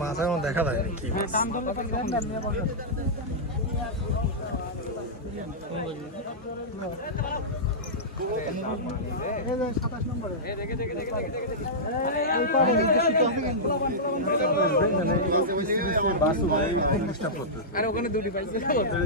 মাছ এখন দেখা যায় কি? মাছ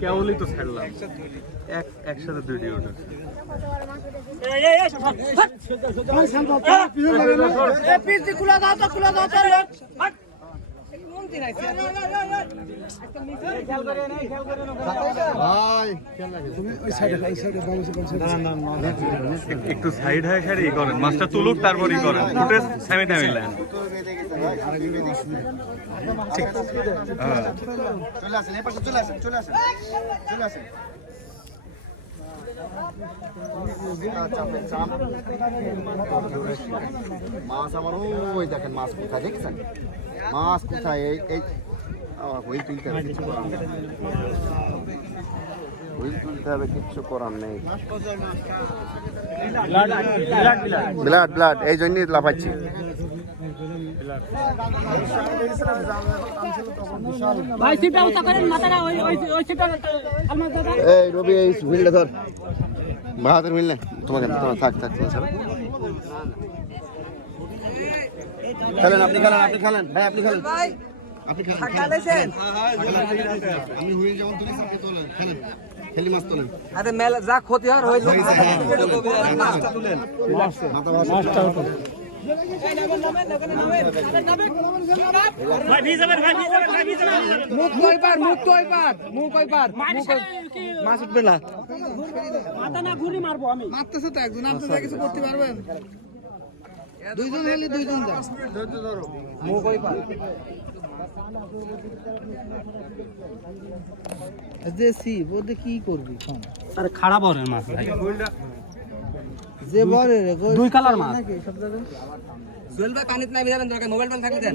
কেবলই তো ছাড়লাম একসাথে দুইটি ওটা খুলে দাও তো খুলে দাও তো রে একটু সাইড হয়ে সারি করেন মাছটা তুলুক তারপরই করেন ফুটেজ সামনে টাইমে নেন চলে আসেন চলে আসেন চলে আসেন চলে আসেন মাছ আমার ওই দেখেন মাছ কোথায় দেখছেন মাছ কোথায় এই এই আহ, তুলতে হবে কিছু করার নেই হুইল তুলতে হবে কিচ্ছু করার নেই। ব্লাড ব্লাড এই জন্যই লাফাচ্ছি। ভাই চিপটা উঁচা করেন মাথাটা ওই ওই ওই চিপটা আমার দাদা। এই রবি এই হুইলটা ধর। বাহাদুর হুইল না। তোমাকে তোমার থাক থাক তোমার ছাড়ো খেলেন আপনি খেলেন আপনি খেলেন। ভাই আপনি খেলেন। আপনি খেলেন। আমি হুইল যেমন আপনি খেলেন। খেলি মাছ তোলেন আরে মেলা যা ক্ষতি হওয়ার হয়েছে মাছটা তুলেন। মুখ কই পার মুখ কই পার মুখ কই পার মাছ উঠবে না। মাথা না ঘুরি মারবো আমি। মারতেছে তো একজন আপনি যা কিছু করতে পারবেন। দুইজন হলে দুইজন যা। মুখ কই পার। যে সিপ ওতে কি করবি? আরে খারাপ হরের মাছ ভাই। যে বলে দুই কালার মাছ। জুয়েল পানিতে নামি যাবেন দরকার মোবাইল টোল থাকলে দেন।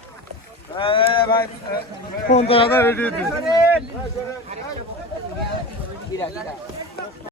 ফোন তো রেডি